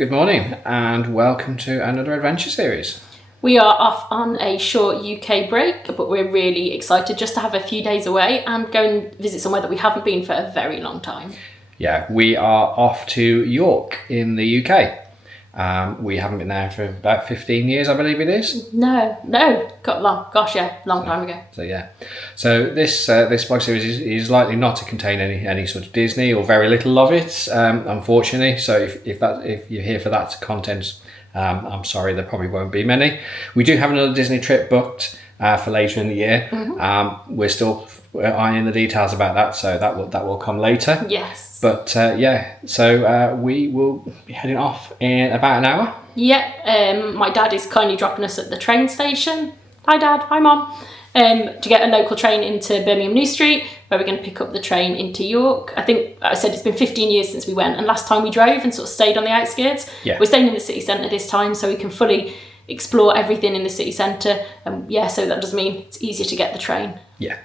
Good morning and welcome to another adventure series. We are off on a short UK break, but we're really excited just to have a few days away and go and visit somewhere that we haven't been for a very long time. Yeah, we are off to York in the UK. We haven't been there for about 15 years, I believe it is. No, got long. Gosh, yeah, long time ago. So this blog series is likely not to contain any sort of Disney or very little of it, unfortunately. So if you're here for that content, I'm sorry, there probably won't be many. We do have another Disney trip booked for later in the year. Mm-hmm. We're still ironing the details about that, so that will come later. Yes. But so we will be heading off in about an hour. Yeah, my dad is kindly dropping us at the train station. Hi Dad, hi Mom. To get a local train into Birmingham New Street, where we're going to pick up the train into York. I think I said it's been 15 years since we went, and last time we drove and sort of stayed on the outskirts. Yeah. We're staying in the city centre this time, so we can fully explore everything in the city centre. So that does mean it's easier to get the train. Yeah.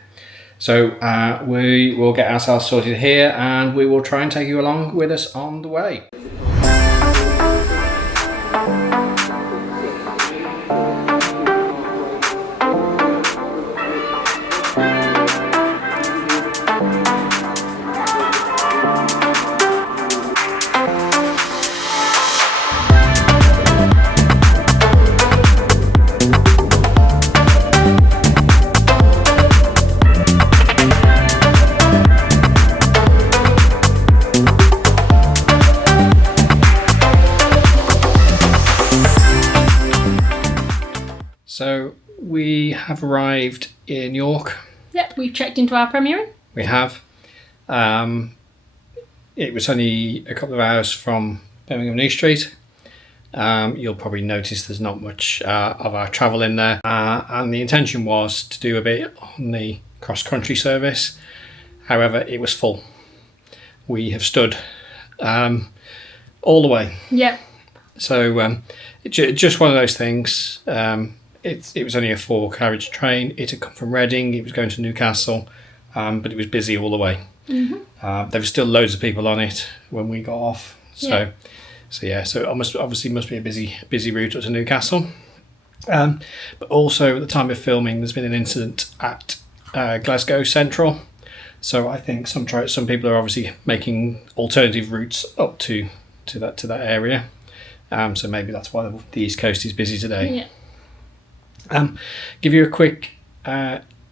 So we will get ourselves sorted here and we will try and take you along with us on the way. So we have arrived in York. Yep, we've checked into our premiering. We have. It was only a couple of hours from Birmingham New Street. You'll probably notice there's not much of our travel in there. And the intention was to do a bit on the cross-country service. However, it was full. We have stood all the way. Yep. So just one of those things. It was only a 4-carriage train. It had come from Reading. It was going to Newcastle, but it was busy all the way. Mm-hmm. There were still loads of people on it when we got off. So it obviously must be a busy route up to Newcastle. But also at the time of filming, there's been an incident at Glasgow Central. So I think some people are obviously making alternative routes up to that area. So maybe that's why the East Coast is busy today. Yeah. Give you a quick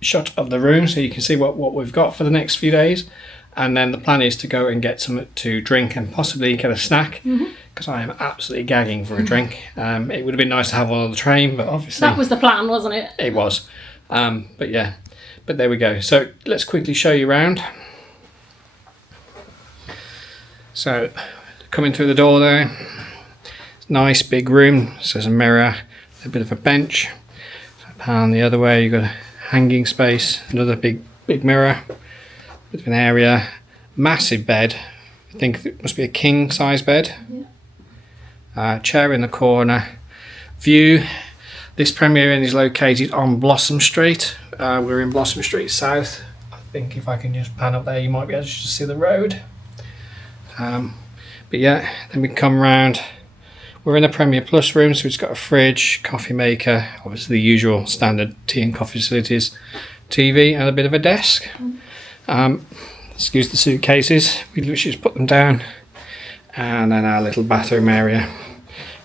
shot of the room so you can see what we've got for the next few days, and then the plan is to go and get something to drink and possibly get a snack, because I am absolutely gagging for a drink. It would have been nice to have one on the train, but obviously that was the plan, wasn't it? It was. But there we go. So let's quickly show you around. So coming through the door there, nice big room. So there's a mirror, a bit of a bench. And the other way, you've got a hanging space, another big mirror, bit of an area, massive bed. I think it must be a king size bed. Yeah. Chair in the corner. View. This premiere inn is located on Blossom Street. We're in Blossom Street South. I think if I can just pan up there, you might be able to just see the road. But yeah, then we come round. We're in a Premier Plus room, so it's got a fridge, coffee maker, obviously the usual standard tea and coffee facilities, TV and a bit of a desk. Excuse the suitcases, we literally just put them down. And then our little bathroom area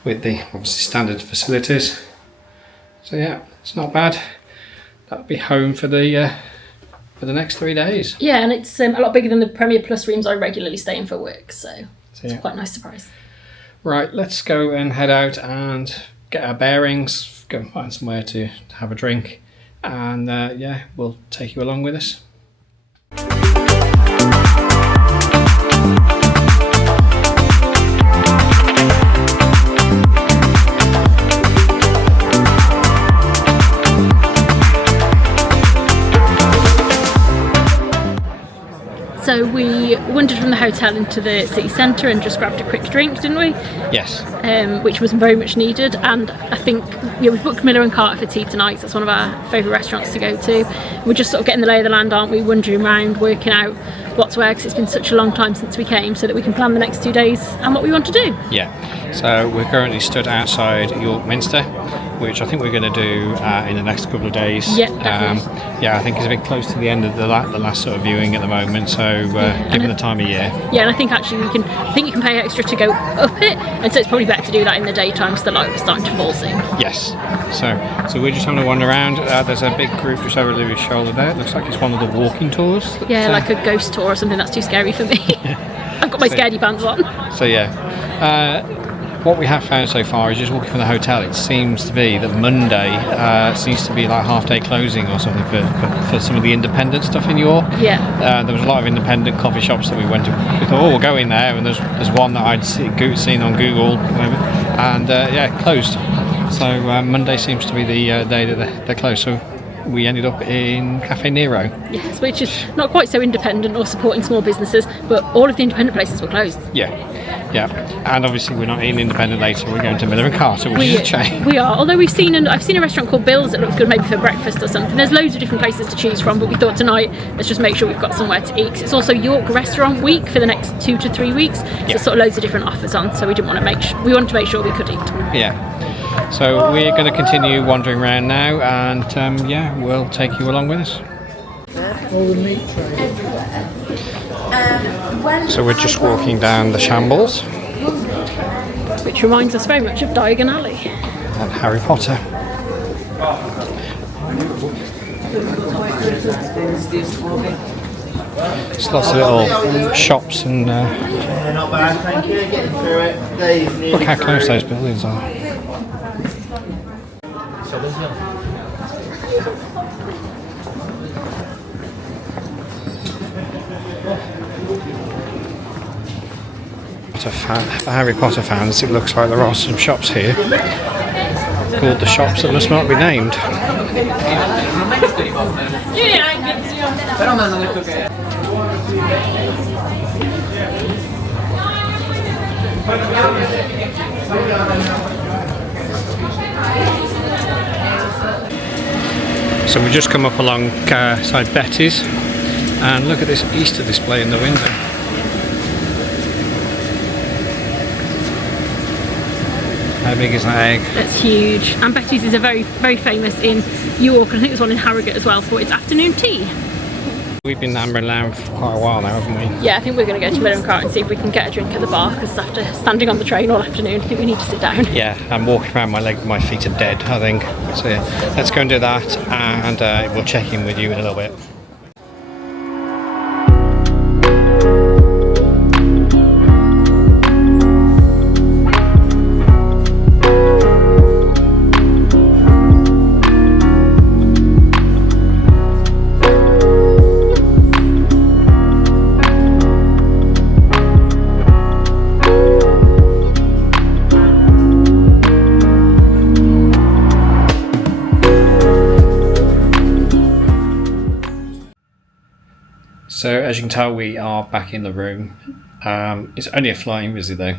with the obviously standard facilities. So yeah, it's not bad. That'll be home for the next 3 days. Yeah, and it's a lot bigger than the Premier Plus rooms I regularly stay in for work, so it's quite a nice surprise. Right, let's go and head out and get our bearings, go and find somewhere to have a drink, and we'll take you along with us. So we wandered from the hotel into the city centre and just grabbed a quick drink, didn't we? Yes. Which was very much needed. And I think we've booked Miller and Carter for tea tonight. So that's one of our favourite restaurants to go to. We're just sort of getting the lay of the land, aren't we? Wandering around, working out what's where, because it's been such a long time since we came, so that we can plan the next 2 days and what we want to do. Yeah. So we're currently stood outside York Minster, which I think we're going to do in the next couple of days. Yeah, definitely. Yeah, I think it's a bit close to the end of the last sort of viewing at the moment. So given the time of year. Yeah, and I think actually you can pay extra to go up it, and so it's probably better to do that in the daytime because the light was starting to fall soon. Yes. So we're just having a wander around. There's a big group just over Louis' shoulder there. It looks like it's one of the walking tours. Yeah, like a ghost tour or something. That's too scary for me. I've got my scaredy pants on. So yeah. What we have found so far is just walking from the hotel, it seems to be that Monday seems to be like half-day closing or something for some of the independent stuff in York. Yeah. There was a lot of independent coffee shops that we went to. We thought, we'll go in there, and there's one that I'd seen on Google, and closed. So Monday seems to be the day that they're closed. So we ended up in Cafe Nero. Yes, which is not quite so independent or supporting small businesses, but all of the independent places were closed. Yeah, and obviously we're not eating independent later. We're going to Miller and Carter, which is a chain. We are, although I've seen a restaurant called Bill's that looks good, maybe for breakfast or something. There's loads of different places to choose from, but we thought tonight let's just make sure we've got somewhere to eat. 'Cause it's also York Restaurant Week for the next 2 to 3 weeks. So there's sort of loads of different offers on. So we wanted to make sure we could eat. Yeah. So we're going to continue wandering around now, and we'll take you along with us. So we're just walking down the Shambles, which reminds us very much of Diagon Alley and Harry Potter. There's lots of little shops and not bad, thank you. Getting through it. look how close those buildings are. For Harry Potter fans, it looks like there are some shops here called the shops that must not be named. So we just come up alongside Betty's, and look at this Easter display in the window. How big is that egg? It's huge. And Betty's is a very, very famous in York, and I think there's one in Harrogate as well for its afternoon tea. We've been ambling around for quite a while now, haven't we? Yeah, I think we're going to go to Miller and Carter and see if we can get a drink at the bar, because after standing on the train all afternoon, I think we need to sit down. Yeah, I'm walking around, my feet are dead, I think. So yeah, let's go and do that, and we'll check in with you in a little bit. So as you can tell, we are back in the room. It's only a flying visit though.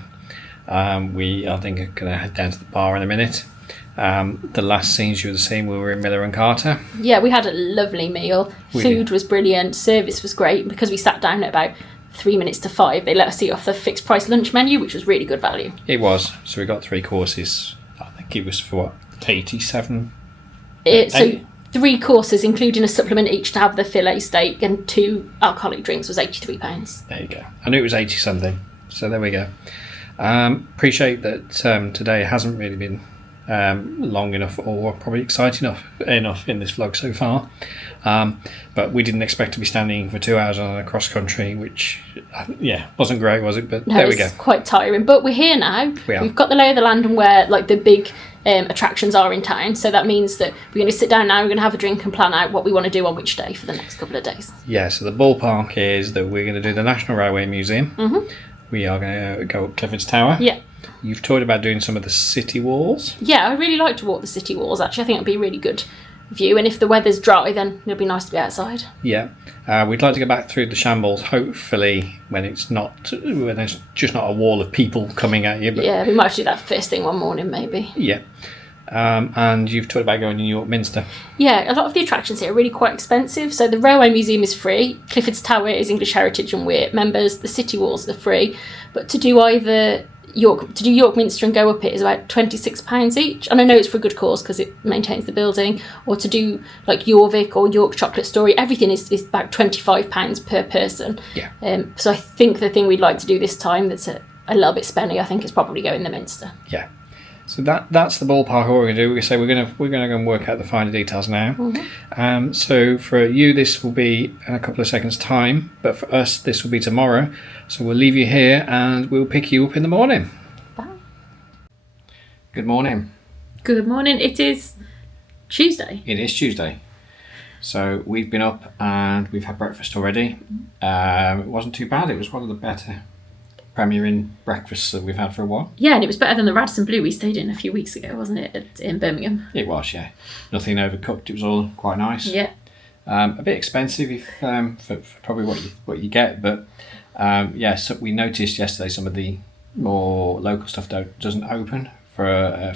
We I think are going to head down to the bar in a minute. The last scenes you were seeing, we were in Miller and Carter. Yeah, we had a lovely meal. Food was brilliant, service was great. Because we sat down at about 3 minutes to 5, they let us eat off the fixed price lunch menu, which was really good value. It was. So we got 3 courses. I think it was for what, 87? So 3 courses, including a supplement each to have the fillet steak and 2 alcoholic drinks, was £83. There you go. I knew it was 80 something. So there we go. Appreciate that today hasn't really been long enough or probably exciting enough in this vlog so far. But we didn't expect to be standing for 2 hours on a cross country, which wasn't great, was it? But no, there we go. It's quite tiring, but we're here now. We've got the lay of the land and where like the big attractions are in town, so that means that we're going to sit down now, we're going to have a drink and plan out what we want to do on which day for the next couple of days. Yeah, so the ballpark is that we're going to do the National Railway Museum. Mm-hmm. We are going to go up Clifford's Tower. Yeah. You've talked about doing some of the city walls. Yeah, I really like to walk the city walls, actually. I think it'd be really good view, and if the weather's dry, then it'll be nice to be outside. Yeah, we'd like to go back through the shambles, hopefully when there's just not a wall of people coming at you. But Yeah, we might have to do that first thing one morning, maybe. yeah. And you've talked about going to York Minster. Yeah, a lot of the attractions here are really quite expensive. So the Railway Museum is free, Clifford's Tower is English Heritage and we're members, the city walls are free, but to do York Minster and go up it is about £26 each, and I know it's for a good cause because it maintains the building, or to do like Jorvik or York Chocolate Story, everything is about £25 per person. Yeah. So I think the thing we'd like to do this time that's a little bit spenny, I think, is probably go in the Minster. Yeah. So that's the ballpark of what we're going to do. We're going to go and work out the finer details now. Mm-hmm. So for you, this will be in a couple of seconds' time, but for us, this will be tomorrow. So we'll leave you here and we'll pick you up in the morning. Bye. Good morning. Good morning. It is Tuesday. It is Tuesday. So we've been up and we've had breakfast already. It wasn't too bad. It was one of the better premiering breakfasts that we've had for a while. Yeah, and it was better than the Radisson Blue we stayed in a few weeks ago, wasn't it, in Birmingham? It was, yeah. Nothing overcooked. It was all quite nice. Yeah. A bit expensive for probably what you get, but so we noticed yesterday some of the more local stuff doesn't open for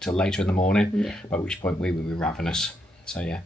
till later in the morning. By which point we will be ravenous. So yeah.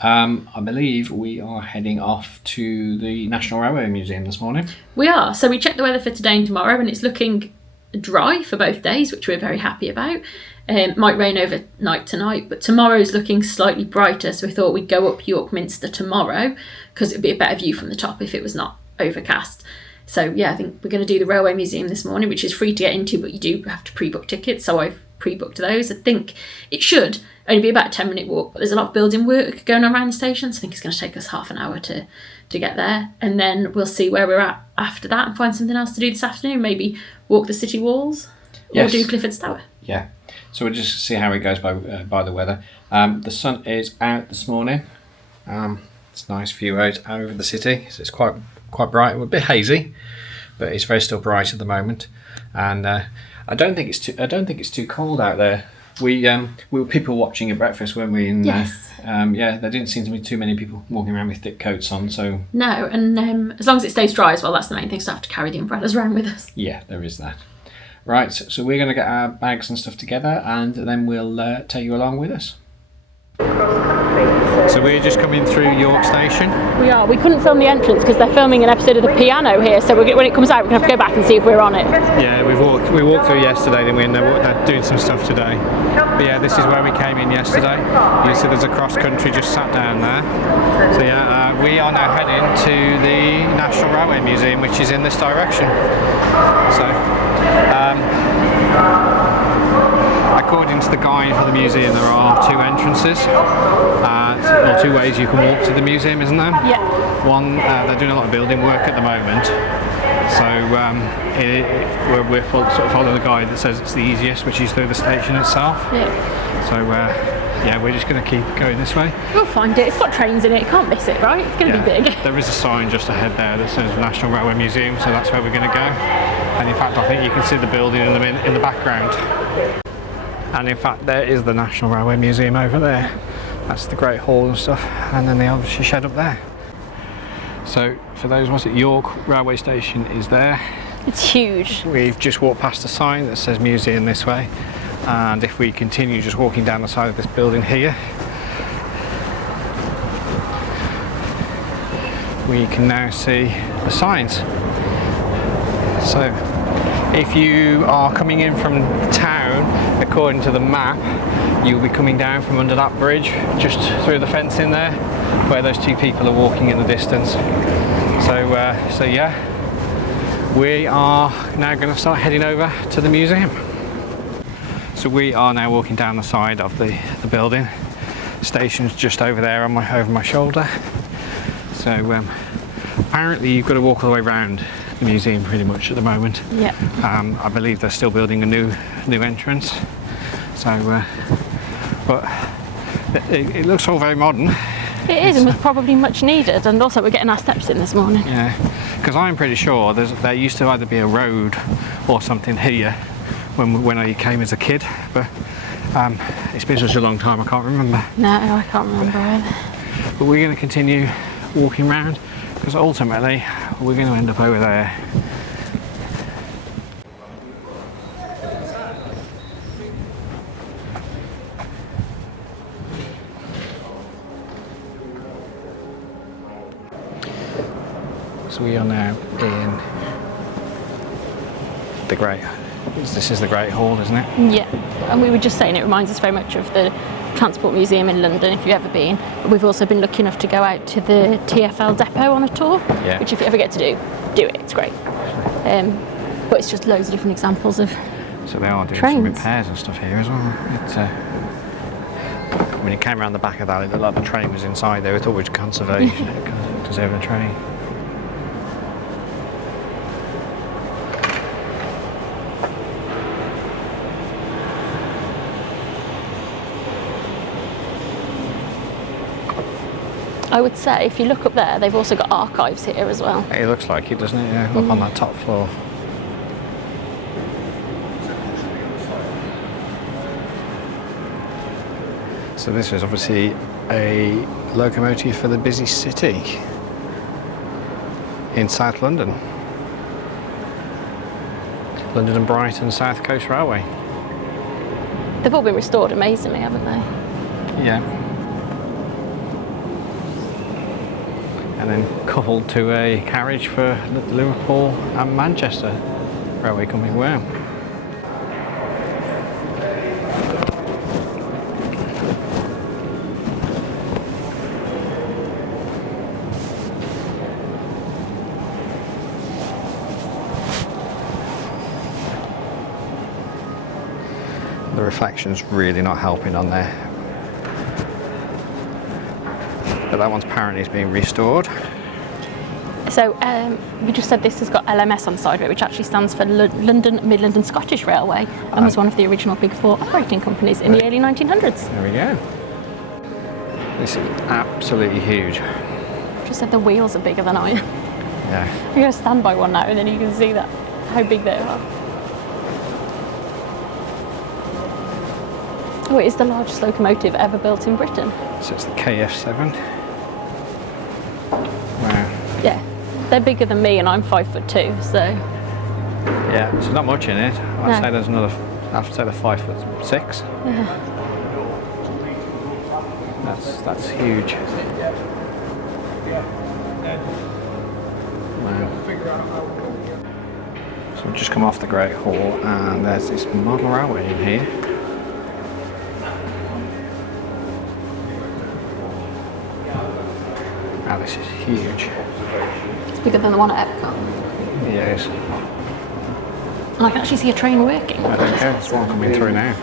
I believe we are heading off to the National Railway Museum this morning. We are. So we checked the weather for today and tomorrow, and it's looking dry for both days, which we're very happy about. Might rain overnight tonight, but tomorrow's looking slightly brighter, so we thought we'd go up York Minster tomorrow because it'd be a better view from the top if it was not overcast. So yeah, I think we're going to do the Railway Museum this morning, which is free to get into, but you do have to pre-book tickets, so I've pre-booked those. I think it should only be about a 10-minute walk, but there's a lot of building work going on around the station, so I think it's going to take us half an hour to get there, and then we'll see where we're at after that and find something else to do this afternoon. Maybe walk the city walls or do Clifford's Tower. Yeah, so we'll just see how it goes by the weather. The sun is out this morning. It's a nice view out over the city, so it's quite bright. A bit hazy, but it's very still bright at the moment, and I don't think it's too cold out there. We were people watching at breakfast, weren't we? And, yes. There didn't seem to be too many people walking around with thick coats on. So no, and as long as it stays dry as well, that's the main thing. So I have to carry the umbrellas around with us. Yeah, there is that. Right, so we're going to get our bags and stuff together, and then we'll take you along with us. So we're just coming through York Station. We are. We couldn't film the entrance because they're filming an episode of The Piano here, so when it comes out we're going to have to go back and see if we're on it. Yeah, we walked through yesterday, didn't we, and they're doing some stuff today. But yeah, this is where we came in yesterday. You see there's a cross country just sat down there. So yeah, we are now heading to the National Railway Museum, which is in this direction. So according to the guide for the museum, there are two entrances, or two ways you can walk to the museum, isn't there? Yeah. One, they're doing a lot of building work at the moment, so we're sort of following the guide that says it's the easiest, which is through the station itself. Yeah. So we're just going to keep going this way. We'll find it. It's got trains in it. You can't miss it, right? It's going to be big. There is a sign just ahead there that says National Railway Museum, so that's where we're going to go. And in fact, I think you can see the building in the background. And in fact, there is the National Railway Museum over there. That's the Great Hall and stuff, and then the obviously shed up there. So for those, York Railway Station is there. It's huge. We've just walked past a sign that says museum this way, and if we continue just walking down the side of this building here, we can now see the signs. So if you are coming in from town, according to the map, you'll be coming down from under that bridge, just through the fence in there, where those two people are walking in the distance. So yeah, we are now going to start heading over to the museum. So we are now walking down the side of the building. The station's just over there over my shoulder. So apparently you've got to walk all the way around the museum pretty much at the moment. Yeah. I believe they're still building a new entrance. So, but it looks all very modern. It is, and was probably much needed. And also, we're getting our steps in this morning. Yeah, because I'm pretty sure there used to either be a road or something here when I came as a kid. But It's been such a long time, I can't remember. No, I can't remember either. But we're going to continue walking around because ultimately we're going to end up over there. So we are now in the Great. This is the Great Hall, isn't it? Yeah, and we were just saying it reminds us very much of the Transport Museum in London, if you've ever been. But we've also been lucky enough to go out to the TfL depot on a tour, which if you ever get to do it, it's great. But it's just loads of different examples of So they are doing trains. some repairs and stuff here as well. When you came around the back of that, it looked like the train was inside there. We thought it was conservation, conserving the train. I would say, if you look up there, they've also got archives here as well. It looks like it, doesn't it? Yeah, up on that top floor. So this is obviously a locomotive for the busy city in South London. London and Brighton South Coast Railway. They've all been restored amazingly, haven't they? Yeah. And then coupled to a carriage for Liverpool and Manchester Railway Company. Wow. The reflection's really not helping on there. But that one's apparently being restored. So we just said this has got LMS on the side of it, which actually stands for London, Midland and Scottish Railway, and was one of the original Big Four operating companies in the early 1900s. There we go. This is absolutely huge. Just said the wheels are bigger than I am. Yeah. I'm going to stand by one now and then you can see that, how big they are. Oh, it is the largest locomotive ever built in Britain. So it's the KF7. Wow. Yeah, they're bigger than me and I'm 5'2", so. Yeah, there's not much in it. I'd No. say there's another, I'd say they're 5'6". Yeah. That's huge. Wow. So we've just come off the Great Hall and there's this model railway in here. Wow, this is huge. It's bigger than the one at Epcot. Yeah, it is. And I can actually see a train working. I don't care, there's one coming through now.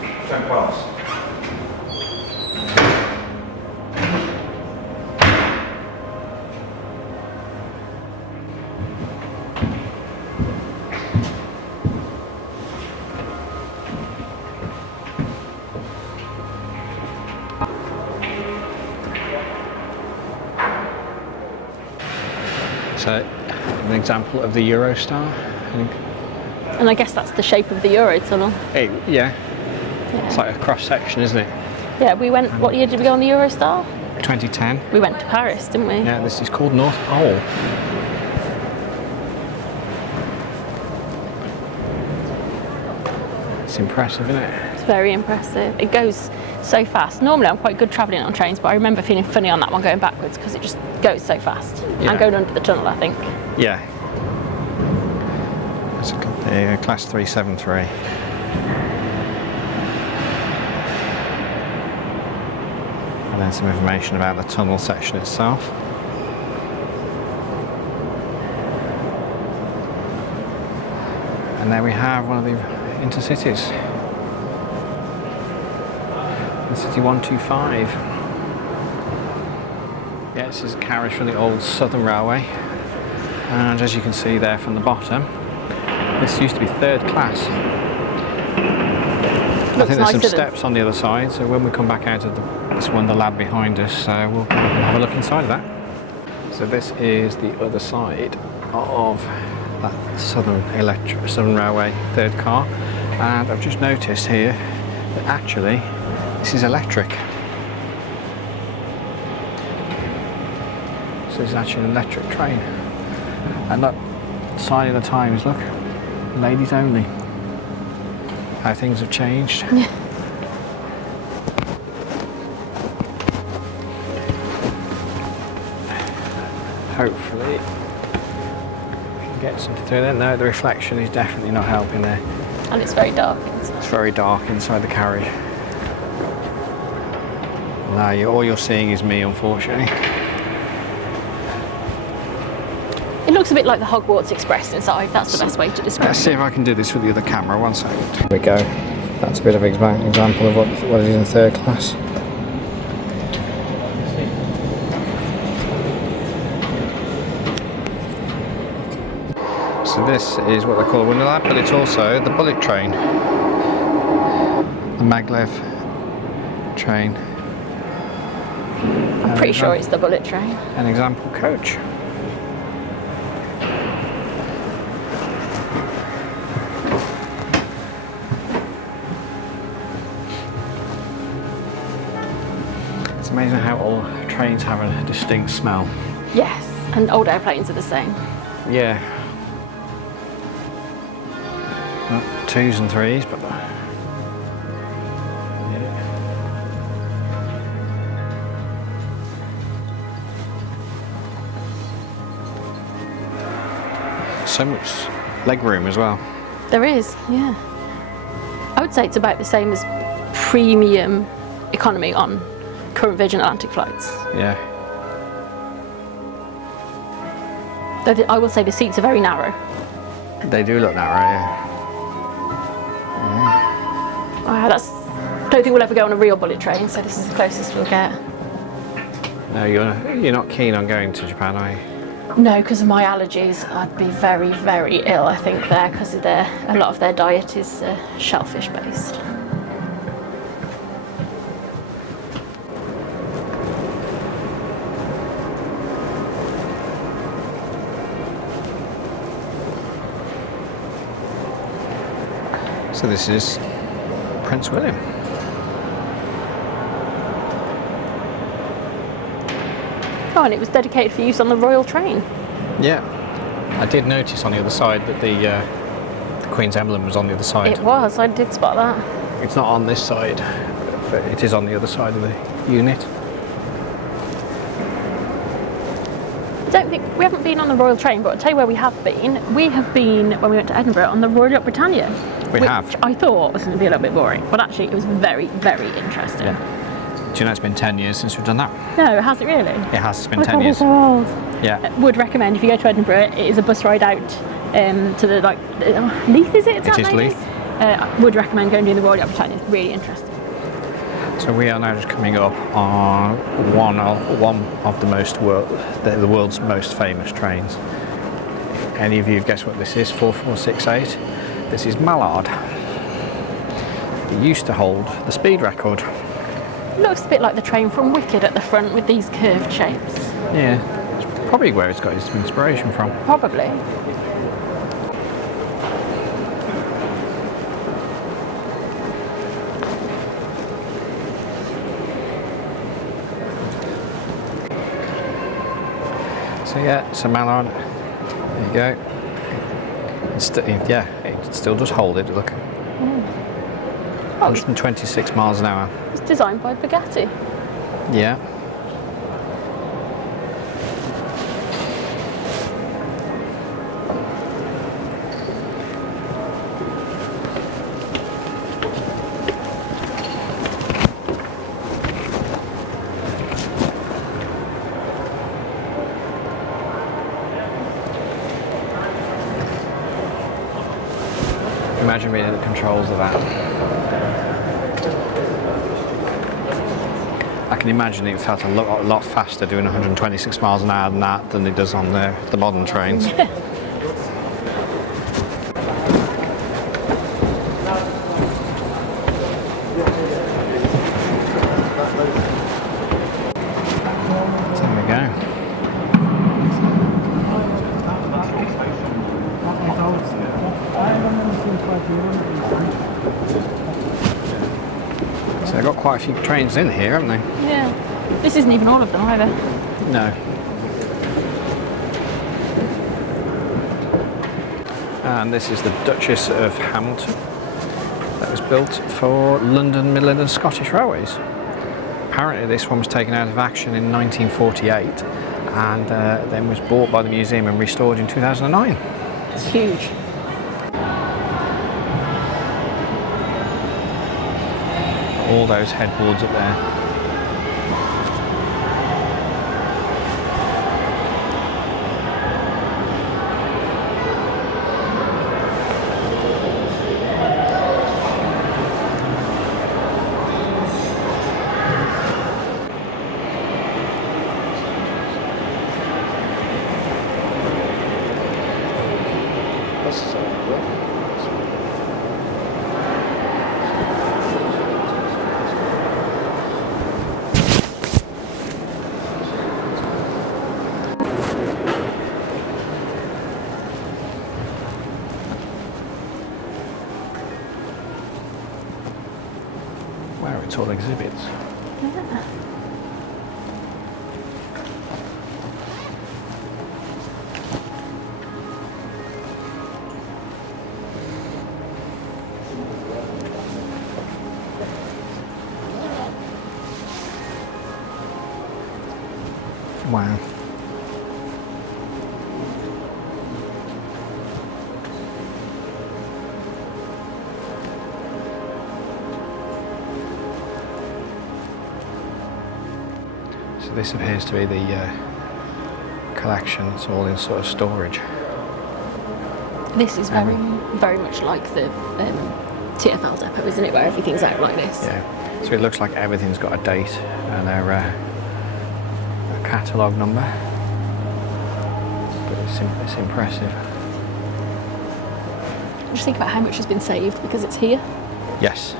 So, an example of the Eurostar. And I guess that's the shape of the Eurotunnel. Hey, yeah. It's like a cross section, isn't it? Yeah, we went, what year did we go on the Eurostar? 2010. We went to Paris, didn't we? Yeah, this is called North Pole. It's impressive, isn't it? It's very impressive. It goes so fast. Normally I'm quite good travelling on trains, but I remember feeling funny on that one going backwards because it just goes so fast. Yeah. And going under the tunnel, I think. Yeah. It's a class 373. And then some information about the tunnel section itself. And there we have one of the intercities. The City 125. Yeah, this is a carriage from the old Southern Railway. And as you can see there from the bottom, this used to be third class. I think there's some steps on the other side, so when we come back out of this one, the lab behind us, we'll have a look inside of that. So this is the other side of that Southern Railway third car, and I've just noticed here that actually This is electric. So this is actually an electric train. And look, sign of the times, look. Ladies only. How things have changed. Yeah. Hopefully we can get something through there. No, the reflection is definitely not helping there. And it's very dark. It's very dark inside the carriage. No, all you're seeing is me, unfortunately. It looks a bit like the Hogwarts Express inside. That's the best way to describe Let's it. see if I can do this with the other camera. 1 second. Here we go. That's a bit of an example of what it is in third class. So this is what they call a Wonderland, but it's also the bullet train. The maglev train. I'm pretty sure it's the bullet train. An example coach. It's amazing how all trains have a distinct smell. Yes, and old airplanes are the same. Yeah. Not 2s and 3s, but yeah. So much leg room as well. There is, yeah. I would say it's about the same as premium economy on current Virgin Atlantic flights. Yeah. Though I will say the seats are very narrow. They do look narrow, yeah. Wow, I don't think we'll ever go on a real bullet train, so this is the closest we'll get. No, you're not keen on going to Japan, are you? No, because of my allergies, I'd be very, very ill, I think, there, because a lot of their diet is shellfish based. So this is Prince William. Oh, and it was dedicated for use on the Royal Train. Yeah. I did notice on the other side that the Queen's emblem was on the other side. It was, I did spot that. It's not on this side, but it is on the other side of the unit. I don't think, we haven't been on the Royal Train, but I'll tell you where we have been. We have been, when we went to Edinburgh, on the Royal Yacht Britannia. We which have. I thought was going to be a little bit boring, but actually it was very, very interesting. Yeah. Do you know it's been 10 years since we've done that? No, has it really? It has, it's been Oh 10 God, years. we're so old. Yeah. Would recommend if you go to Edinburgh, it is a bus ride out to the Leith, is it? It is Leith. Would recommend going to the Royal Yacht Britannia. It's really interesting. So we are now just coming up on one of the world's most famous trains. Any of you guess what this is? 4468. This is Mallard. It used to hold the speed record. It looks a bit like the train from Wicked at the front with these curved shapes. Yeah, it's probably where it's got its inspiration from. Probably. So yeah, so Mallard. There you go. It still does hold it. Look. 126 miles an hour. It's designed by Bugatti. Yeah. Imagine being at the controls of that. I can imagine it felt a lot faster doing 126 miles an hour than it does on the modern trains. There we go. So they've got quite a few trains in here, haven't they? Yeah. This isn't even all of them either. No. And this is the Duchess of Hamilton that was built for London, Midland and Scottish Railways. Apparently this one was taken out of action in 1948 and then was bought by the museum and restored in 2009. It's huge. All those headboards up there. Wow, it's all exhibits. Yeah. Wow. So this appears to be the collection. It's all in sort of storage. This is very much like the TfL depot, isn't it, where everything's out like this? Yeah. So it looks like everything's got a date and a catalogue number. But it's impressive. Just think about how much has been saved because it's here. Yes.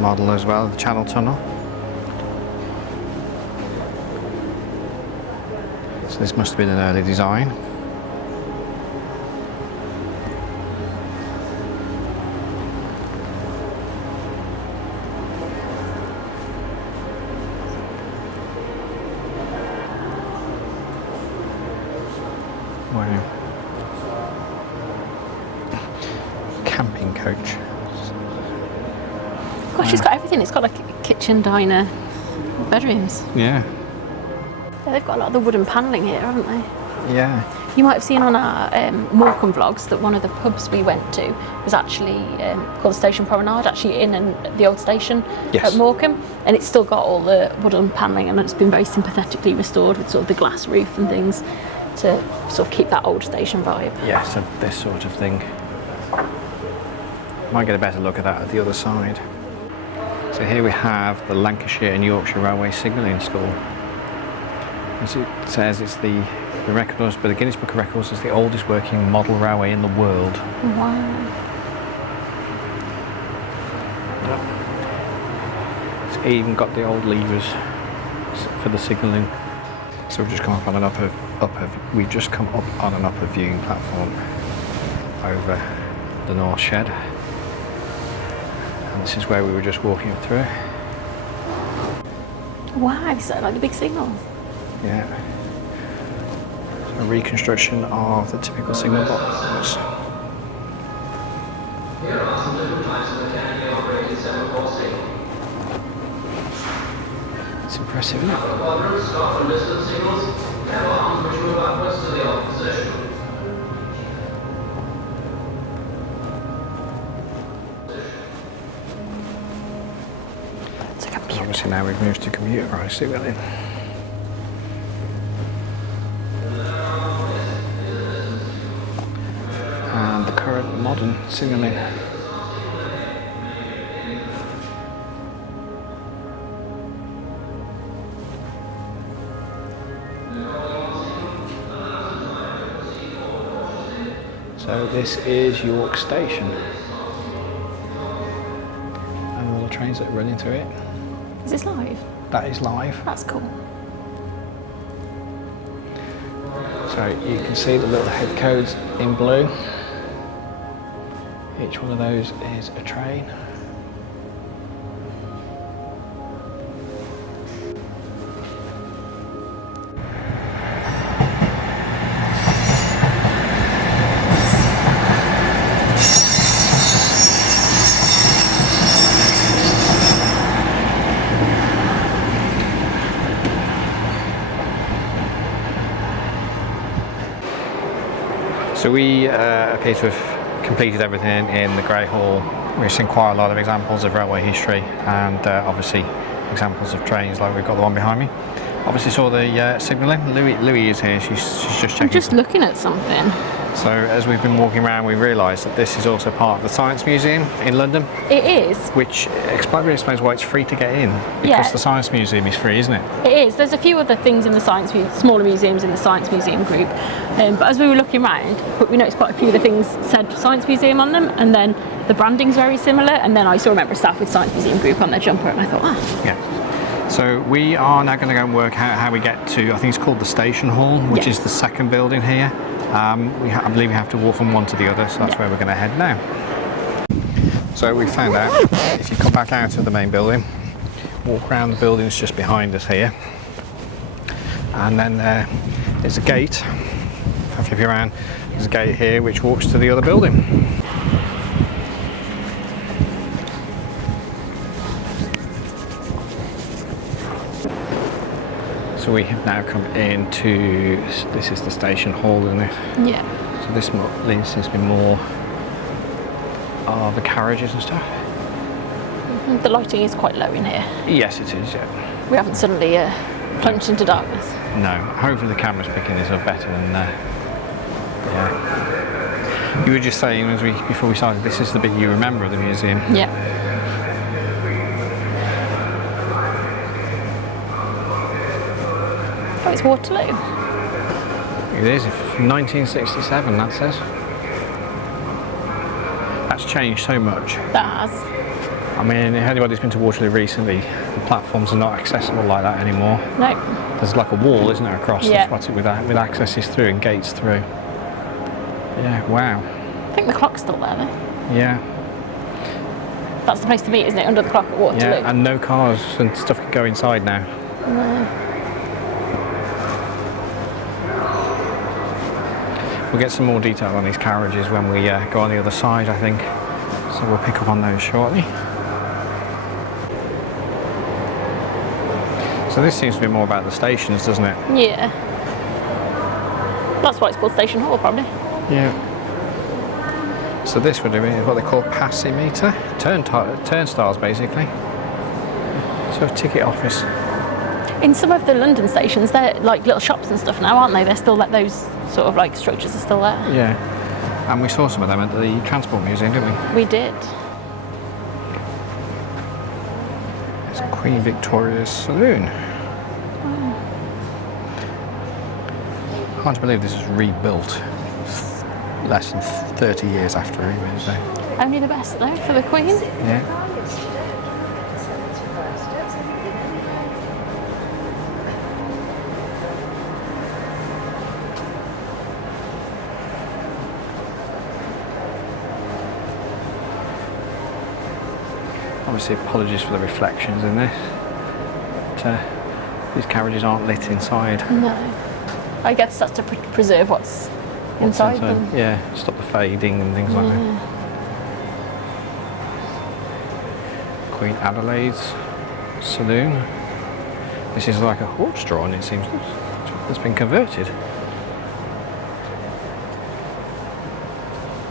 Model as well, the Channel Tunnel. So this must have been an early design. Wow. Camping coach. Gosh, it's got everything. It's got like a kitchen, diner, bedrooms. Yeah. Yeah, they've got a lot of the wooden panelling here, haven't they? Yeah. You might have seen on our Morecambe vlogs that one of the pubs we went to was actually called the Station Promenade, actually in the old station Yes. at Morecambe, and it's still got all the wooden panelling and it's been very sympathetically restored with sort of the glass roof and things to sort of keep that old station vibe. Yeah, so this sort of thing. Might get a better look at that at the other side. So here we have the Lancashire and Yorkshire Railway Signalling School. As it says, it's the recognised by the Guinness Book of Records as the oldest working model railway in the world. Wow. It's even got the old levers for the signalling. So we've just come up on an upper viewing platform over the North Shed. And this is where we were just walking up through. Wow, so like the big signal. Yeah. So a reconstruction of the typical signal box. Here are some different types of mechanically operated semaphore signal. It's impressive, isn't it? Upper quadrant start from distant signals, and arms which move upwards to the off position. It's like a And beautiful. obviously now we've moved to computerised signalling. And the current modern signalling. So this is York Station. And all the trains that are running through it. Is this live? That is live. That's cool. So you can see the little head codes in blue. Each one of those is a train. So we appear to have completed everything in the Great Hall. We've seen quite a lot of examples of railway history and obviously examples of trains, like we've got the one behind me. Obviously saw the signalling. Louis is here, she's just checking. I'm just looking at something. So as we've been walking around, we realised that this is also part of the Science Museum in London. It is. Which explains why it's free to get in, because Yeah. the Science Museum is free, isn't it? It is. There's a few other things in the smaller museums in the Science Museum group. But as we were looking around, we noticed quite a few of the things said Science Museum on them, and then the branding's very similar, and then I saw a member of staff with Science Museum group on their jumper, and I thought, Yeah. So we are now going to go and work out how we get to, I think it's called the Station Hall, which is the second building here. I believe we have to walk from one to the other, so that's where we're going to head now. So we found out, if you come back out of the main building, walk around the buildings just behind us here, and then there's a gate. I'll flip you around. There's a gate here which walks to the other building. So we have now come into, this is the Station Hall, isn't it? yeah. So this seems to be more of the carriages and stuff. The lighting is quite low in here. Yes, it is, yeah. We haven't suddenly plunged into darkness. No, hopefully the camera's picking this up better than yeah. You were just saying before we started, this is the bit you remember of the museum. Yeah. Oh, it's Waterloo. It is, 1967, that says. That's changed so much. That has. I mean, if anybody's been to Waterloo recently, the platforms are not accessible like that anymore. No. There's like a wall, isn't there, across? Yeah. That's what's it with accesses through and gates through. Yeah, wow. I think the clock's still there though. Yeah. That's the place to meet, isn't it? Under the clock at Waterloo. Yeah, and no cars and stuff can go inside now. No. We'll get some more detail on these carriages when we go on the other side, I think. So we'll pick up on those shortly. So this seems to be more about the stations, doesn't it? Yeah. That's why it's called Station Hall, probably. Yeah. So this would be what they call passimeter, turnstiles basically. So a ticket office. In some of the London stations, they're like little shops and stuff now, aren't they? They're still like those sort of like structures are still there. Yeah. And we saw some of them at the Transport Museum, didn't we? We did. It's Queen Victoria's Saloon. Hard to believe this was rebuilt less than 30 years after it was. So. Only the best though for the Queen. Yeah. Obviously, apologies for the reflections in this. But, these carriages aren't lit inside. No. I guess that's to preserve what's inside them. Yeah, stop the fading and things like that. Queen Adelaide's Saloon. This is like a horse drawn, it seems. That's been converted.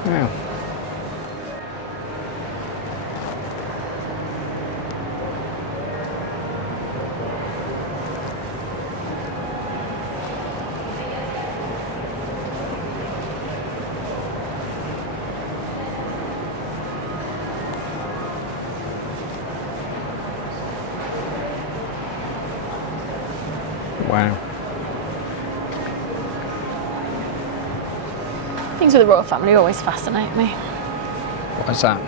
Yeah. Wow. Things with the royal family always fascinate me. What's that?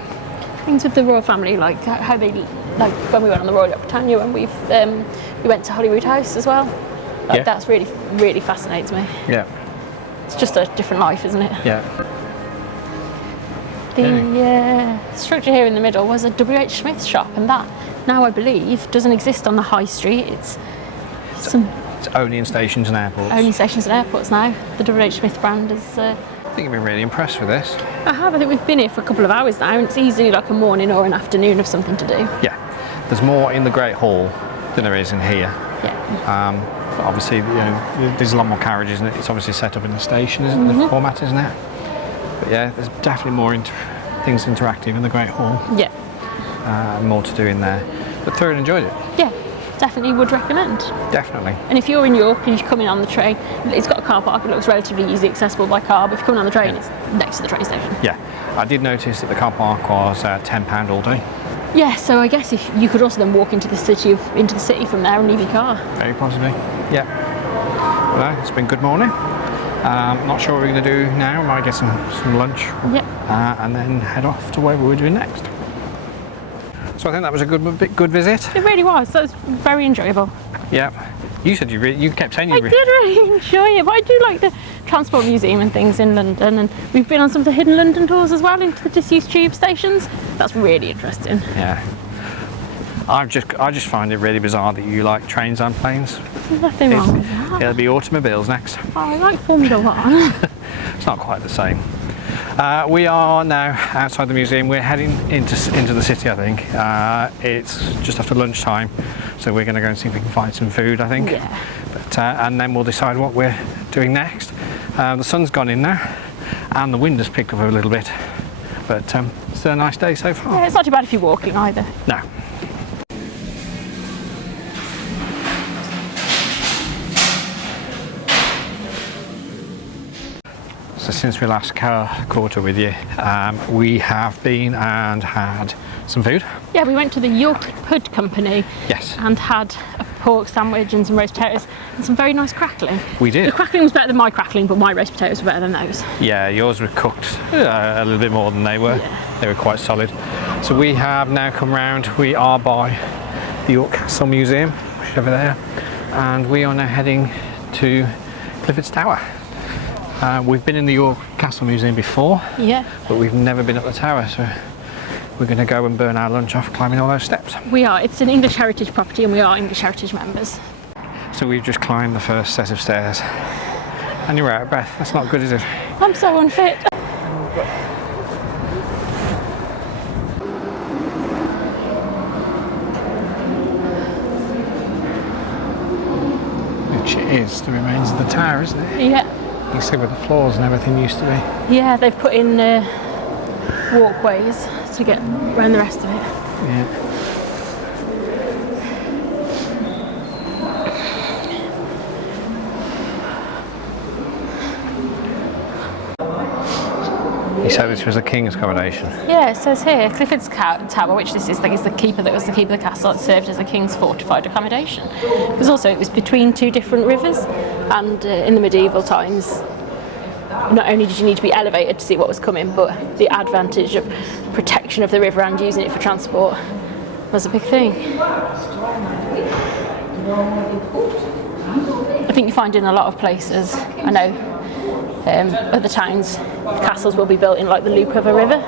Things with the royal family, like how they, like when we went on the Royal Britannia and we went to Holyrood House as well. Like that's really fascinates me. Yeah. It's just a different life, isn't it? Yeah. The structure here in the middle was a W.H. Smith shop, and that now I believe doesn't exist on the high street. It's only in stations and airports. Only stations and airports now. The W.H. Smith brand is. I think you've been really impressed with this. I have. I think we've been here for a couple of hours now, and it's easily like a morning or an afternoon of something to do. Yeah. There's more in the Great Hall than there is in here. Yeah. But obviously, you know, there's a lot more carriages, and it's obviously set up in the station, isn't the format, isn't it? But yeah, there's definitely more things interactive in the Great Hall. Yeah. More to do in there. But thoroughly enjoyed it. Yeah, definitely would recommend. Definitely. And if you're in York and you come in on the train, it's got a car park, it looks relatively easily accessible by car, but if you come in on the train, it's next to the train station. Yeah, I did notice that the car park was £10 all day. Yeah, so I guess if you could also then walk into the city from there and leave your car. Very possibly. Yeah. Well, it's been a good morning. Not sure what we're going to do now. Might get some lunch. Yep. And then head off to wherever we're doing next. So I think that was a good visit. It really was. That was very enjoyable. Yeah. You said you kept saying I did really enjoy it, but I do like the Transport Museum and things in London, and we've been on some of the hidden London tours as well into the disused tube stations. That's really interesting. Yeah. I just find it really bizarre that you like trains and planes. There's nothing wrong with that. It'll be automobiles next. Oh, I like Formula One. It's not quite the same. We are now outside the museum. We're heading into the city, I think. It's just after lunchtime, so we're going to go and see if we can find some food, I think. Yeah. But, and then we'll decide what we're doing next. The sun's gone in now, and the wind has picked up a little bit. But still a nice day so far. Yeah, it's not too bad if you're walking either. No. So since we last caught up with you, we have been and had some food. Yeah, we went to the York Pud Company. Yes. And had a pork sandwich and some roast potatoes and some very nice crackling. We did. The crackling was better than my crackling, but my roast potatoes were better than those. Yeah, yours were cooked a little bit more than they were. Yeah. They were quite solid. So we have now come round. We are by the York Castle Museum, which is over there, and we are now heading to Clifford's Tower. We've been in the York Castle Museum before, Yeah. but we've never been up the tower, so we're going to go and burn our lunch off climbing all those steps. We are. It's an English heritage property and we are English heritage members. So we've just climbed the first set of stairs, and you're out of breath. That's not good, is it? I'm so unfit. Which it is the remains of the tower, isn't it? Yeah. You can see where the floors and everything used to be. Yeah, they've put in walkways to get around the rest of it. Yeah. You said this was the king's accommodation. Yeah, it says here, Clifford's Tower, which this is the keeper that was the keeper of the castle, it served as the king's fortified accommodation. Because also it was between two different rivers, and in the medieval times, not only did you need to be elevated to see what was coming, but the advantage of protection of the river and using it for transport was a big thing. I think you find in a lot of places, I know, other towns, castles will be built in like the loop of a river.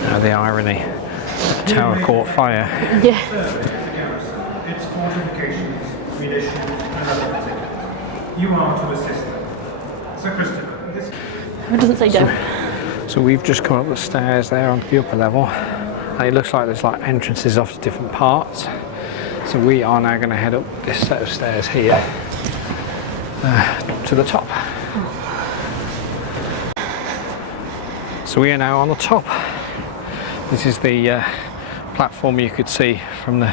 Now the irony, the tower caught fire. Yeah. Its fortifications, munitions, and other materials. You are to assist them. Sir Christopher, this... It doesn't say don't. So we've just come up the stairs there onto the upper level, and it looks like there's like entrances off to different parts. So we are now going to head up this set of stairs here to the top. So we are now on the top. This is the platform you could see from the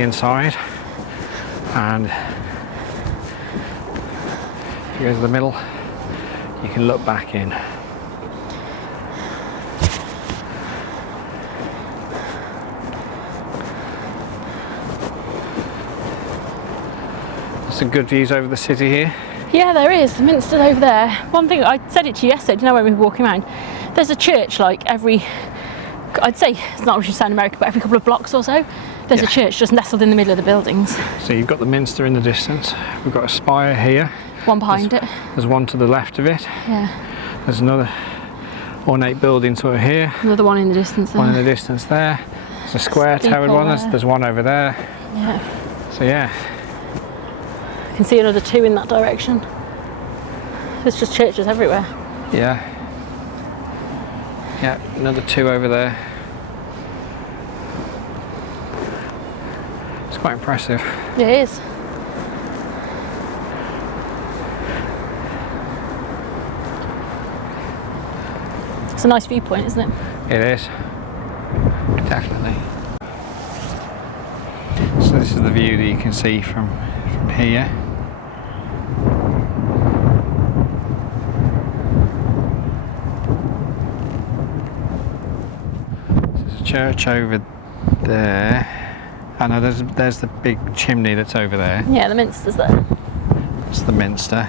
inside, and if you go to the middle, you can look back in. Some good views over the city here. Yeah, there is. The Minster's over there. One thing, I said it to you yesterday, you know, when we were walking around, there's a church like every, I'd say, it's not what you say in America, but every couple of blocks or so, there's a church just nestled in the middle of the buildings. So you've got the Minster in the distance. We've got a spire here. One behind it. There's one to the left of it. Yeah. There's another ornate building sort of here. Another one in the distance there. One in the distance there. There's a square towered one. There's one over there. Yeah. So yeah. I can see another 2 in that direction. There's just churches everywhere. Yeah. Yeah, another 2 over there. It's quite impressive. It is. It's a nice viewpoint, isn't it? It is. Definitely. So this is the view that you can see from here. There's a church over there. I know there's the big chimney that's over there. Yeah, the minster's there. It's the minster.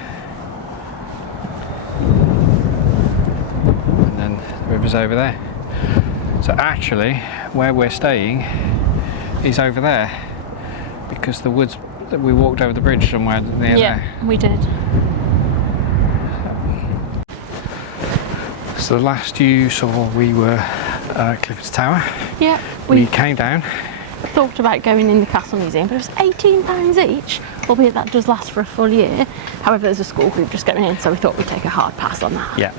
And then the river's over there. So actually, where we're staying is over there, because the woods that we walked over the bridge somewhere near Yeah, there. we did. So the last you saw, we were at Clifford's Tower. Yeah, We came down. thought about going in the Castle Museum, but it was £18 each, albeit that does last for a full year. However, there's a school group just going in, so we thought we'd take a hard pass on that. Yeah.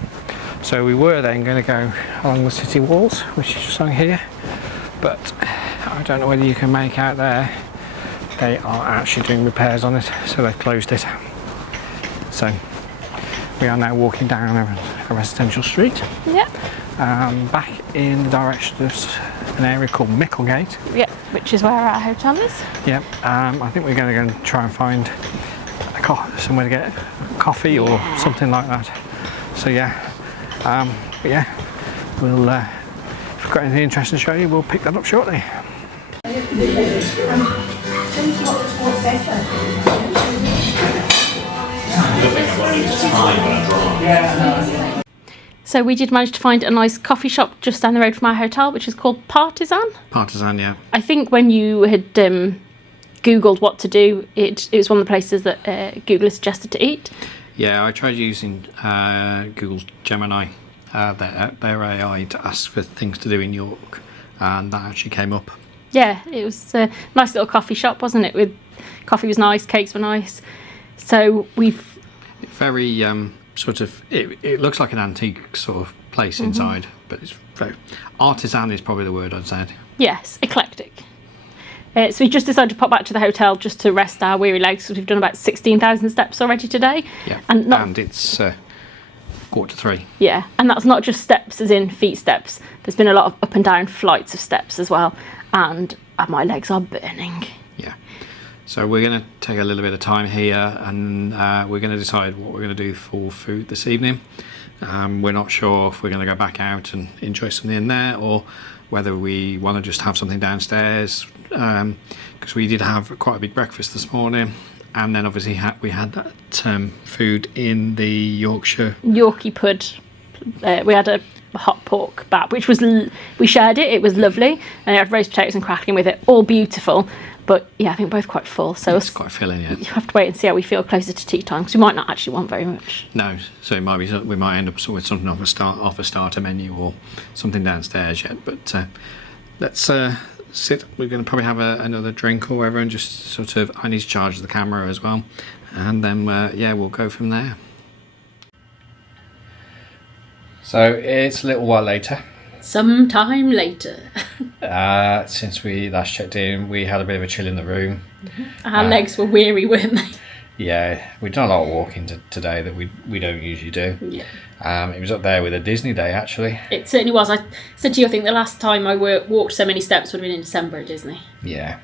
So we were then going to go along the city walls, which is just on here, but I don't know whether you can make out there. They are actually doing repairs on it, so they've closed it. So we are now walking down a residential street, Yeah, back in the direction of an area called Micklegate. yeah, which is where our hotel is. Yep. I think we're going to go and try and find somewhere to get coffee or something like that. So yeah. But yeah, we'll if we've got anything interesting to show you, we'll pick that up shortly. So we did manage to find a nice coffee shop just down the road from our hotel, which is called Partisan. Partisan, yeah. I think when you had Googled what to do, it was one of the places that Google suggested to eat. Yeah, I tried using Google Gemini, their AI, to ask for things to do in York, and that actually came up. Yeah, it was a nice little coffee shop, wasn't it? With coffee was nice, cakes were nice. So we've Very sort of, it looks like an antique sort of place inside, but it's very artisan is probably the word I'd say. yes, eclectic. So we just decided to pop back to the hotel just to rest our weary legs, because we've done about 16,000 steps already today. Yeah, and it's 2:45. Yeah, and that's not just steps as in feet steps. There's been a lot of up and down flights of steps as well, and my legs are burning. Yeah. So we're going to take a little bit of time here, and we're going to decide what we're going to do for food this evening. We're not sure if we're going to go back out and enjoy something in there, or whether we want to just have something downstairs, because we did have quite a big breakfast this morning, and then obviously we had that food in the Yorkie pud. We had a hot pork bat, which was we shared it. It was lovely, and it had roast potatoes and crackling with it, all beautiful. But yeah, I think both quite full. So it's quite filling. Yeah, you have to wait and see how we feel closer to tea time, because we might not actually want very much. No, so it might be we might end up with something off a starter menu or something downstairs yet. But let's sit. We're going to probably have another drink or whatever, and just sort of. I need to charge the camera as well, and then yeah, we'll go from there. So it's a little while later. Sometime later. Since we last checked in, we had a bit of a chill in the room. Our legs were weary, weren't they? Yeah, we've done a lot of walking today that we don't usually do. Yeah. It was up there with a Disney day, actually. It certainly was. I said to you, I think the last time I walked so many steps would have been in December at Disney. Yeah.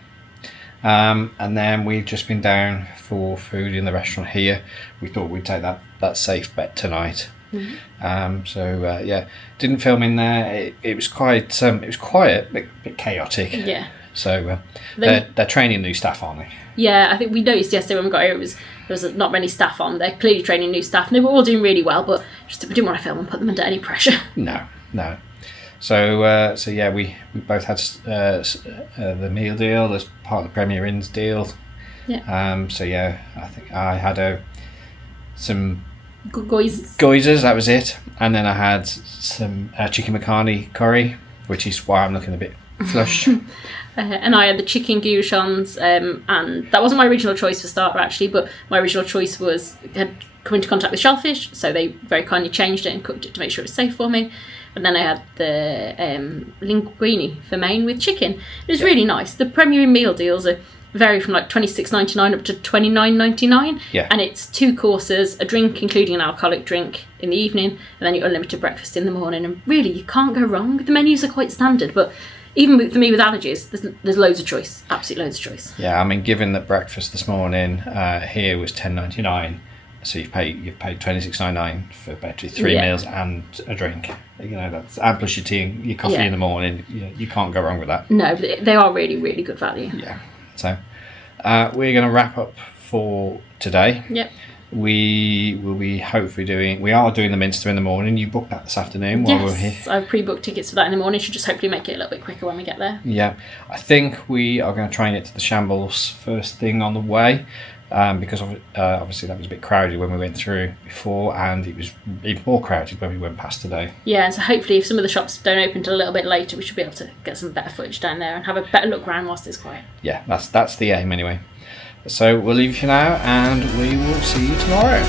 And then we've just been down for food in the restaurant here. We thought we'd take that safe bet tonight. So yeah, didn't film in there. It was quite it was quiet, a bit chaotic. Yeah. So they're training new staff, aren't they? Yeah, I think we noticed yesterday when we got here there was not many staff on. They're clearly training new staff, and they were all doing really well, but just we didn't want to film and put them under any pressure. No. So yeah, we both had the meal deal as part of the Premier Inns deal. Yeah. So yeah, I think I had some Goizers, that was it. And then I had some chicken makhani curry, which is why I'm looking a bit flush. And I had the chicken goujons, and that wasn't my original choice for starter actually, but my original choice had come into contact with shellfish, so they very kindly changed it and cooked it to make sure it was safe for me. And then I had the linguine for main with chicken. It was really nice. The Premier meal deals vary from like $26.99 up to $29.99. Yeah. And it's 2 courses, a drink including an alcoholic drink in the evening, and then your unlimited breakfast in the morning. And really, you can't go wrong. The menus are quite standard, but even for me with allergies, there's loads of choice. Absolutely loads of choice. Yeah, I mean, given that breakfast this morning here was $10.99, so you've paid $26.99 for basically 3 meals and a drink. You know, that's, and plus your tea and your coffee in the morning. You can't go wrong with that. No, they are really, really good value. Yeah. So we're going to wrap up for today. Yep. We will be hopefully we are doing the Minster in the morning. You booked that this afternoon while we're here. I've pre-booked tickets for that in the morning. Should just hopefully make it a little bit quicker when we get there. Yeah, I think we are going to try and get to the Shambles first thing on the way, because obviously that was a bit crowded when we went through before, and it was even more crowded when we went past today. Yeah, and so hopefully if some of the shops don't open until a little bit later, we should be able to get some better footage down there and have a better look around whilst it's quiet. Yeah, that's the aim anyway. So we'll leave you now, and we will see you tomorrow.